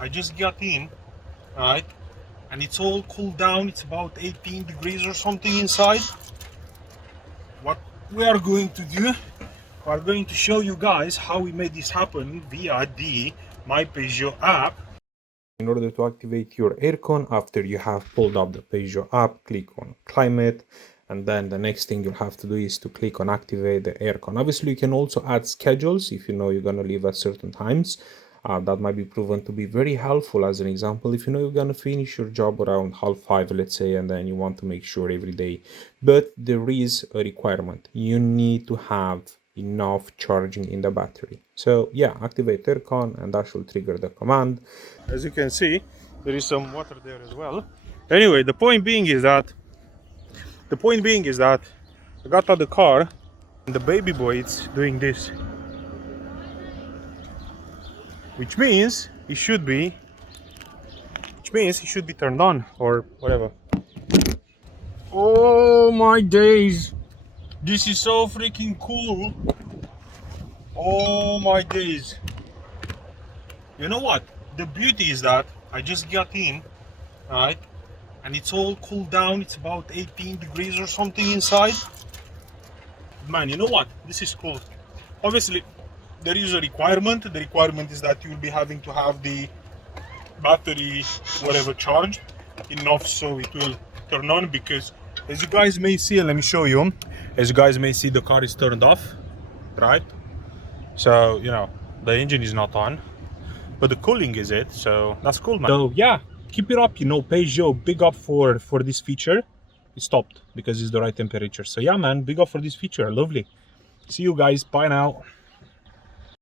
I just got in, right? And it's all cooled down. It's about 18 degrees or something inside. What we are going to do, we are going to show you guys how we made this happen via the MyPeugeot app. In order to activate your aircon, after you have pulled up the Peugeot app, click on climate, and then the next thing you'll have to do is to click on activate the aircon. Obviously, you can also add schedules if you know you're going to leave at certain times. That might be proven to be very helpful. As an example, if you know you're going to finish your job around 5:30, let's say, and then you want to make sure every day. But there is a requirement. You need to have enough charging in the battery. So yeah, activate aircon and that should trigger the command. As you can see, there is some water there as well. Anyway, the point being is that I got out the car and the baby boy is doing this, which means it should be turned on or whatever. Oh my days, this is so freaking cool. Oh my days. You know what? The beauty is that I just got in, right? And it's all cooled down. It's about 18 degrees or something inside. Man, you know what? This is cool. Obviously, there is a requirement. The requirement is that you'll be having to have the battery, whatever, charged enough so it will turn on, because as you guys may see, and let me show you, as you guys may see, the car is turned off, right? So, you know, the engine is not on, but the cooling is it, so that's cool, man. So yeah, keep it up, you know, Peugeot, big up for this feature. It stopped because it's the right temperature. So yeah, man, big up for this feature. Lovely. See you guys, bye now.